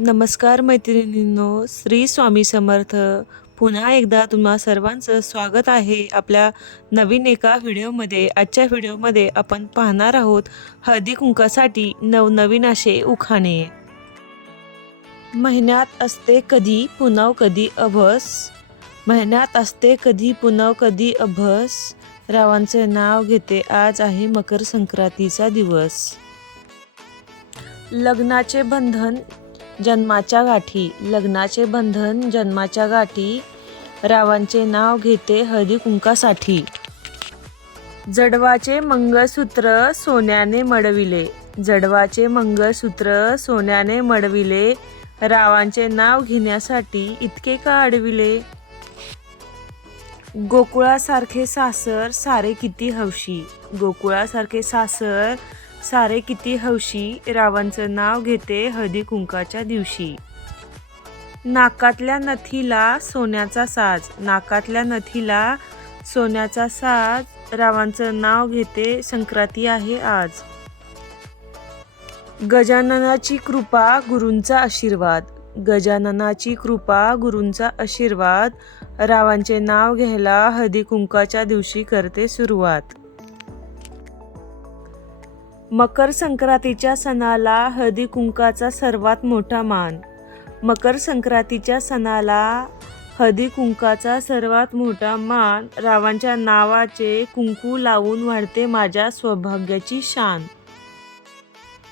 नमस्कार मैत्रिणींनो श्री स्वामी समर्थ. पुन्हा एकदा तुम्हा सर्वांचं स्वागत आहे आपल्या नवीन एका व्हिडिओमध्ये. आजच्या व्हिडिओमध्ये आपण पाहणार आहोत हळदी कुंकासाठी नवनवीन असे उखाणे. महिन्यात असते कधी पुनव कधी अभस. महिन्यात असते कधी पुनव कधी अभस. रावांचे नाव घेते आज आहे मकर संक्रांतीचा दिवस. लग्नाचे बंधन जन्माच्या गाठी लग्नाचे बंधन जन्माच्या गाठी रावांचे नाव घेते हळदी कुंकासाठी जडवाचे मंगळसूत्र सोन्याने मडविले. जडवाचे मंगळसूत्र सोन्याने मडविले. रावांचे नाव घेण्यासाठी इतके का अडविले? गोकुळासारखे सासर सारे किती हौशी. गोकुळासारखे सासर सारे किती हौशी रावांचं नाव घेते हळदी कुंकाच्या दिवशी. नाकातल्या नथीला सोन्याचा साज नाकातल्या नथीला सोन्याचा साज रावांचं नाव घेते संक्रांती आहे आज. गजाननाची कृपा गुरूंचा आशीर्वाद गजाननाची कृपा गुरूंचा आशीर्वाद रावांचे नाव घ्यायला हळदी कुंकाच्या दिवशी करते सुरुवात. मकर संक्रांतीच्या सणाला हळदी कुंकाचा सर्वात मोठा मान. मकर संक्रांतीच्या सणाला हळदी कुंकाचा सर्वात मोठा मान. रावांच्या नावाचे कुंकू लावून वाढते माझ्या सौभाग्याची शान.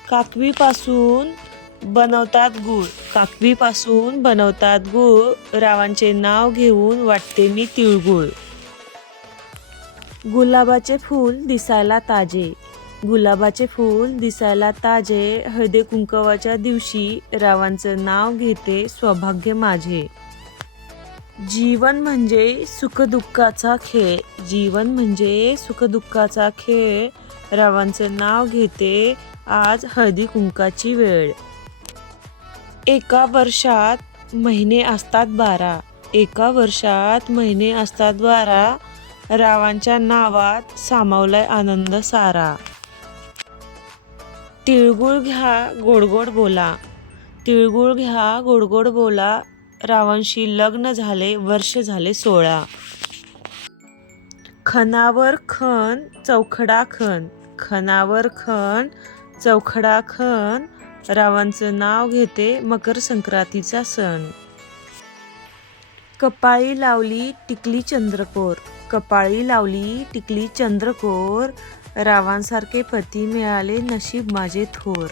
काकवीपासून बनवतात गूळ. काकवीपासून बनवतात गूळ. रावांचे नाव घेऊन वाटते मी तिळगुळ. गुलाबाचे फूल दिसायला ताजे. गुलाबाचे फूल दिसायला ताजे हळदे कुंकवाच्या दिवशी रावांचं नाव घेते सौभाग्य माझे. जीवन म्हणजे सुखदुःखाचा खेळ. जीवन म्हणजे सुखदुःखाचा खेळ. रावांचं नाव घेते आज हळदी कुंकाची वेळ. एका वर्षात महिने असतात बारा. एका वर्षात महिने असतात बारा. रावांच्या नावात सामावलाय आनंद सारा. तिळगुळ घ्या गोडगोड बोला. तिळगुळ घ्या गोडगोड बोला. रावणशी लग्न झाले वर्ष झाले सोळा. खणावर खन चौखडा खन. खनावर खन चौखडा खन. रावांचं नाव घेते मकर संक्रांतीचा सण. कपाळी लावली टिकली चंद्रकोर. कपाळी लावली टिकली चंद्रकोर. रावांसारखे पती मिळाले नशीब माझे थोर.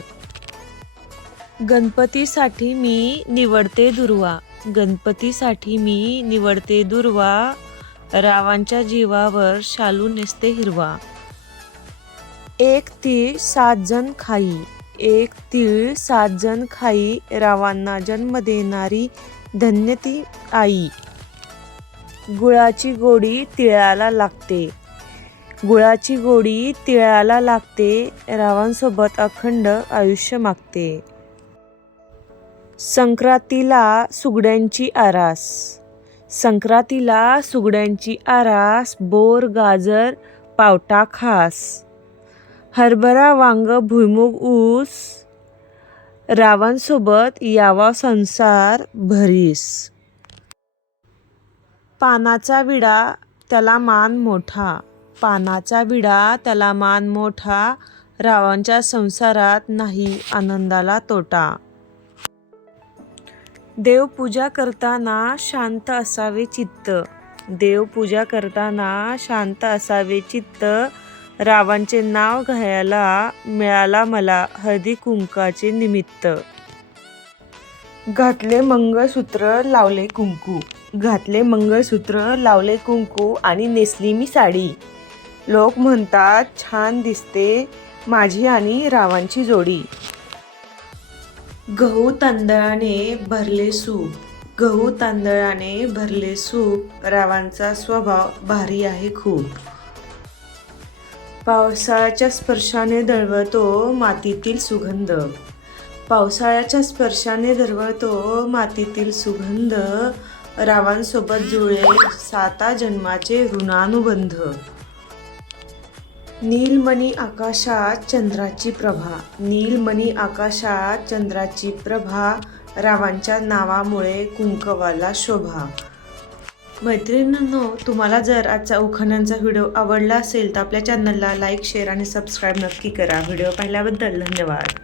गणपतीसाठी मी निवडते दुर्वा. गणपतीसाठी मी निवडते दुर्वा. रावांच्या जीवावर शालू नेसते हिरवा. एक तीळ सात जण खाई. एक तीळ सात जण खाई. रावांना जन्म देणारी धन्य ती आई. गुळाची गोडी तिळाला लागते. गुळाची गोडी तिळाला लागते रावांसोबत अखंड आयुष्य मागते. संक्रांतीला सुगड्यांची आरास. संक्रांतीला सुगड्यांची आरास बोर गाजर पावटा खास. हरभरा वांग भुईमुग ऊस रावांसोबत यावा संसार भरीस. पानाचा विडा त्याला मान मोठा. पानाचा विडा त्याला मान मोठा रावांच्या संसारात नाही आनंदाला तोटा. देवपूजा करताना शांत असावे चित्त. देवपूजा करताना शांत असावे चित्त. रावांचे नाव घ्यायला मिळाला मला हळदी कुंकाचे निमित्त. घातले मंगळसूत्र लावले कुंकू. घातले मंगळसूत्र लावले कुंकू आणि नेसली मी साडी. लोक म्हणतात छान दिसते माझी आणि रावांची जोडी. गहू तांदळाने भरले सूप. गहू तांदळाने भरले सूप. रावांचा स्वभाव भारी आहे खूप. पावसाळ्याच्या स्पर्शाने दळवतो मातीतील सुगंध. पावसाळ्याच्या स्पर्शाने दरवळतो मातीतील सुगंध. रावांसोबत जुळे साता जन्माचे ऋणानुबंध. नीलमणी आकाशात चंद्राची प्रभा. नीलमणी आकाशात चंद्राची प्रभा. रावांच्या नावामुळे कुंकवाला शोभा. मैत्रिणींनो तुम्हाला जर आजचा उखाण्यांचा व्हिडिओ आवडला असेल तर आपल्या चॅनलला लाईक शेअर आणि सबस्क्राईब नक्की करा. व्हिडिओ पाहिल्याबद्दल धन्यवाद.